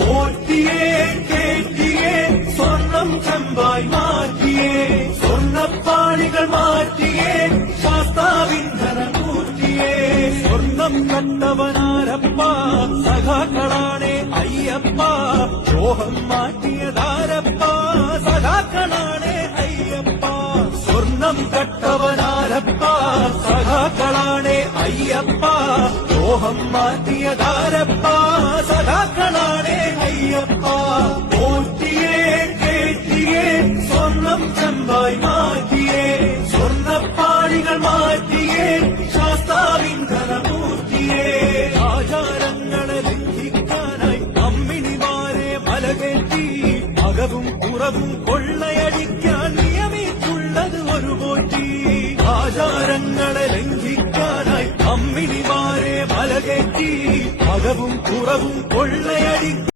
പോറ്റിയേ കേറ്റിയേ സ്വർണം ചെമ്പായി മാറ്റിയേ സ്വർണ്ണപ്പാളികൾ മാറ്റിയേ ശാസ്താവിന്ധനം കൂറ്റിയേ സ്വർണം കണ്ടവനാരപ്പ സഖാക്കളാണേ അയ്യപ്പ ദ്രോഹം മാറ്റിയതാരപ്പ സഖാക്കളാണേ അയ്യപ്പ സ്വർണം കട്ടവനാരപ്പ സഖാക്കളാണേ അയ്യപ്പ ദ്രോഹം മാറ്റിയതാരപ്പ സഖാക്കളാണേ അയ്യപ്പ പോറ്റിയേ കേറ്റിയേ സ്വർണം ചെമ്പായി മാറ്റിയേ സ്വർണ്ണപ്പാളികൾ മാറ്റിയേ ശാസ്താവിന്ധനമൂർത്തിയേ ആചാരങ്ങളെ ലംഘിക്കാനായി അമ്മിണിമാരെ മലകേറ്റി അകവും പുറവും കൊള്ളയടിക്കാൻ നിയമിച്ചുള്ളത് ഒരു പോറ്റി ആചാരങ്ങളെ ലംഘിക്കാനായി അമ്മിണിമാരെ മലകേറ്റി അകവും പുറവും കൊള്ളയടിക്കാൻ